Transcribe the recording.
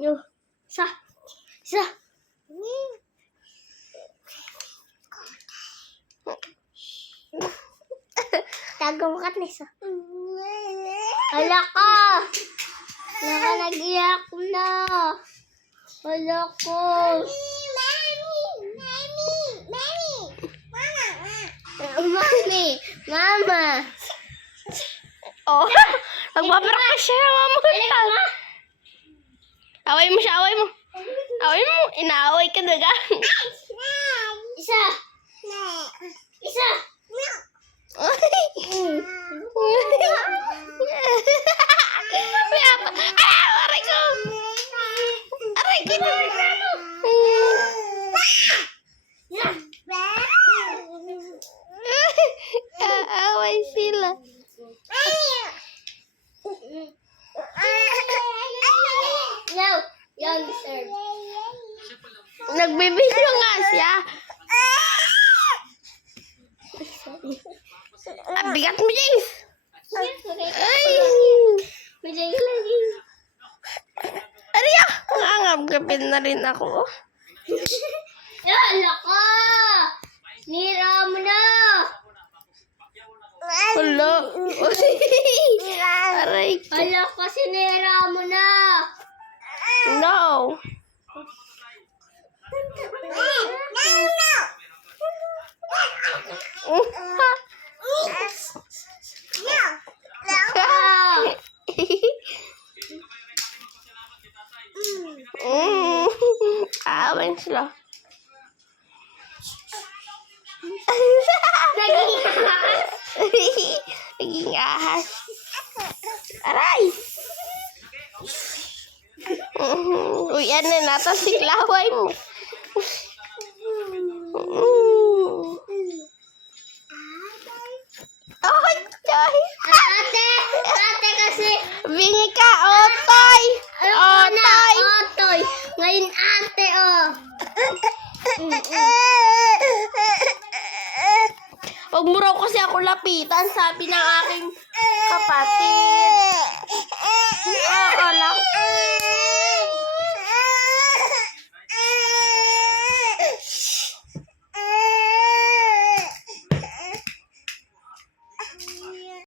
Yo. Isa. Isa. Tago mo Katniss. Hala ka. Nag-iyak na. Hala ko. Mami. Mama. Oh, nagbabarak siya, mama. Away mo siya, away mo. Away mo, inaaway ka na ga. Isa. Isa. Aray ko. Aray ko. Away sila. No. Young sir. Nagbibidyo nga siya. Bigat mo, James. Ay. Medyo lagi. Ariya. Ngangap-gapin na rin ako. Hala ka. Nira mo na. Hala. Aray ko. Hala ka, sinira mo na. No. Away sila. Naging ahas. Aray! Uy, ano na to si Klaway mo. Ay, Joy! Ate kasi. Bingi ka, otoy! Otoy! Otoy. Ngayon ate, oh. Huwag mo raw kasi ako lapitan, sabi ng aking kapatid. Oo lang.